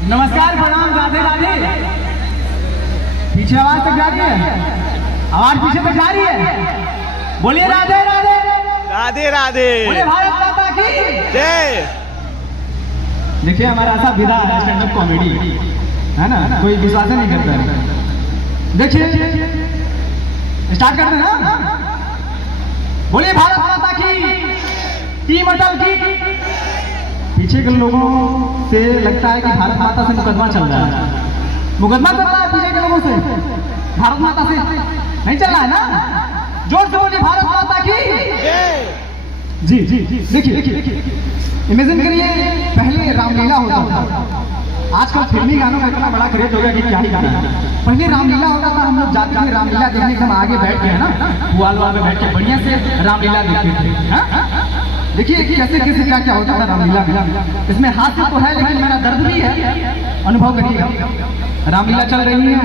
नमस्कार, प्रणाम, राधे राधे। पीछे आवाज तक जा रही है? आवाज पीछे तक जा रही है? बोलिए राधे राधे। राधे राधे। बोलिए भारत माता की जय। देखिए हमारा ऐसा विधा है स्टैंड अप कॉमेडी, है ना, कोई विश्वास नहीं करता। देखिए स्टार्ट करते हैं ना। बोलिए भारत माता की अटल की। पीछे के लोगों से लगता है कि भारत माता से मुकदमा चल रहा है। मुकदमा चल रहा है पीछे के लोगों से, भारत माता से नहीं चल रहा है ना। जोर से बोलिए भारत माता की जी जी जी। देखिए इमेजिन करिए, पहले रामलीला होता था। आजकल फिल्मी गानों में इतना बड़ा क्रेज हो गया कि क्या ही गाना है। पहले रामलीला होता था, हम लोग जाते थे रामलीला देखने के। हम आगे बैठ के, है ना, पुआल में बैठ के बढ़िया से रामलीला देखते थे। देखिए कैसे कैसे क्या क्या होता था रामलीला में। इसमें हास्य तो है लेकिन मेरा दर्द भी है, अनुभव करिएगा। रामलीला चल रही है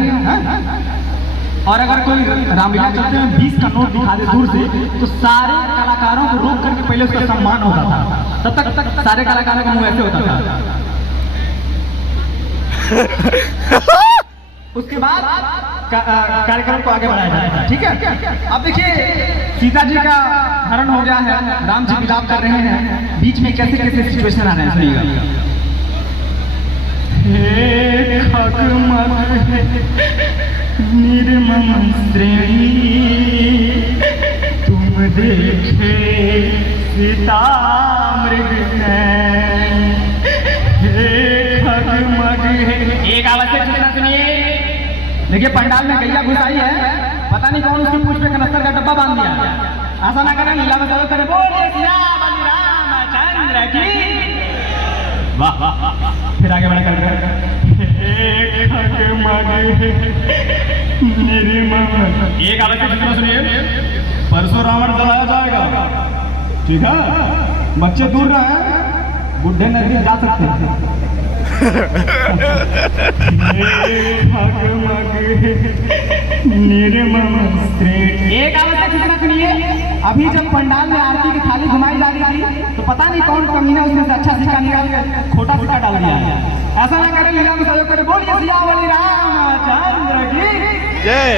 और अगर कोई रामलीला चलते में 20 का नोट दिखा दे दूर से, तो सारे कलाकारों को रोक करके पहले उसका सम्मान होता था। तब तक सारे कलाकारों का मुंह ऐसे होता था। उसके बाद कार्यक्रम को आगे बढ़ाया जाता है। ठीक है, अब देखिए सीता जी का हरण हो गया है, राम जी विलाप कर रहे हैं, बीच में कैसे कैसे सिचुएशन आ रहे हैं, सुनिएगा। निर्मम श्रेणी तुम देखे सीता मृग एक आवश्यक सूचना सुनिए। देखिए पंडाल में गैया घुसाई है, पता नहीं कौन उसकी पूछ पे कनस्तर का डब्बा बांध दिया। ऐसा ना करें, लीला में चलो करे बोलिए सिया रामचंद्र की। वाह वाह। फिर आगे बढ़ा कर एक आवश्यक सूचना सुनिए। परसों रावण जलाया जाएगा, ठीक है। बच्चे दूर रहे, बुढ़े नजदीक जा सकते हैं। एक आवश्यक सूचना सुनिए। अभी जब पंडाल में आरती की थाली घुमाई जा रही थी, तो पता नहीं कौन कमीना उसमें से अच्छा सिक्का निकाल के खोटा सिक्का डाल दिया। ऐसा ना करें, लीला में सहयोग करें, बोलिए सियावली रामचंद्र की जय।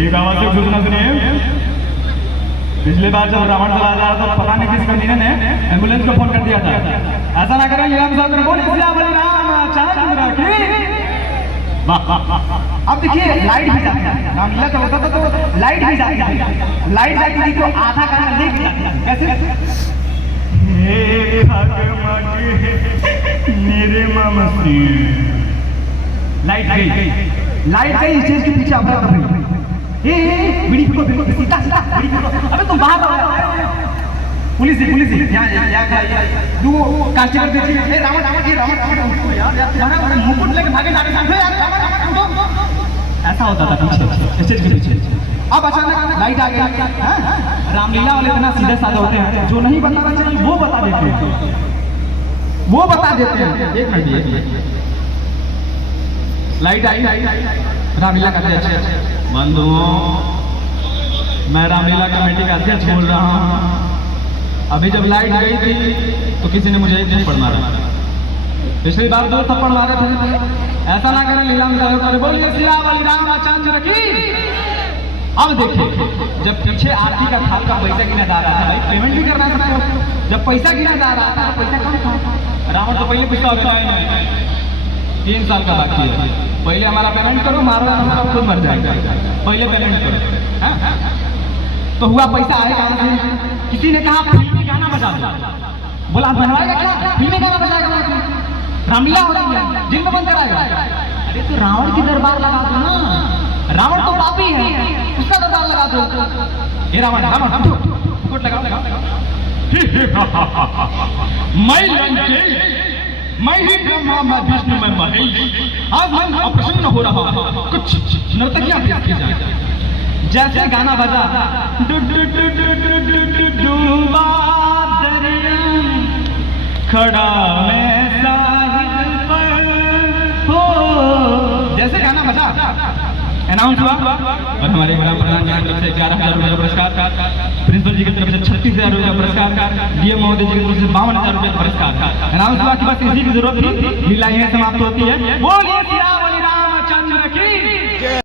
एक आवश्यक सूचना सुनिए। पिछले बार जब रावण चला जा रहा तो पता नहीं किस कमीने ने एम्बुलेंस को फोन कर दिया था। ऐसा ना करें, लीला में सहयोग करें, बोलिए सियावली रामचंद्र की। अब देखिए लाइट भी जाती है, रामलीला तो होता था तो लाइट भी जाती है। लाइट जाती थी तो आधा गाना लेके जाती है। कैसे? मेरे मामा लाइट गई, लाइट गई, स्टेज के पीछे अफरा तफरी। बीड़ी पीको, सीधा सीधा बीड़ी पीको। अबे तुम बाहर आओ, पुलिस यहाँ दो कांस्टेबल देखिए। रावण यार तुम्हारा मुकुट लेके भागे जा रहे हैं यार। ऐसा होता था पीछे, स्टेज के पीछे। अब अचानक लाइट आ गई। रामलीला वाले इतना सीधे साधे होते हैं, जो नहीं बताना चाहिए वो बता देते हैं, वो बता देते हैं। एक मिनट, लाइट आई, रामलीला का अध्यक्ष। बंधुओं, मैं रामलीला कमेटी का अध्यक्ष बोल रहा हूँ। अभी जब लाइट गई थी तो किसी ने मुझे एक थप्पड़ मारा। पिछली बार 2 थप्पड़ मारे थे। ऐसा ना करें, लीला में सहयोग करें, बोलिए सियावली रामचंद्र की। अब देखिए, जब पीछे आरती का थाल का पैसा गिना जा रहा था, भाई पेमेंट भी करना सकते हो। जब पैसा गिना जा रहा था, पैसा कम था। रावण तो पहले पूछता होता है 3 साल का बाकी है, पहले हमारा पेमेंट करो, मारो हमारा खुद मर जाएगा, पहले पेमेंट करो। तो हुआ पैसा आए कहां से? किसी ने कहा फिल्मी गाना बजा दो। बोला बनवाएगा क्या? फिल्मी गाना बजाएगा? रामलीला हो रही है, दिन में बंद कराएगा। अरे तो रावण की दरबार लगा दो ना, रावण तो पापी है, उसका दरबार लगा दो। ये रावण मुकुट लगाओ। मैं ही ब्रह्मा, मैं विष्णु, मैं महेश। आज मन अप्रसन्न हो रहा है, कुछ नर्तकियां पेश की जाए। जैसे गाना बजा, डूबा दरिया खड़ा मैं साहिल पर हो। जैसे गाना बजा, अनाउंस हुआ और हमारे बड़ा प्रधान जी की तरफ से 11,000 रुपये का पुरस्कार, प्रिंसिपल जी की तरफ से 36,000 रुपये का पुरस्कार, डीएम महोदय जी की तरफ से 52,000 रुपये का पुरस्कार। अनाउंस हुआ कि बस इसी की जरूरत थी, लीला यहीं समाप्त होती है। बोलिए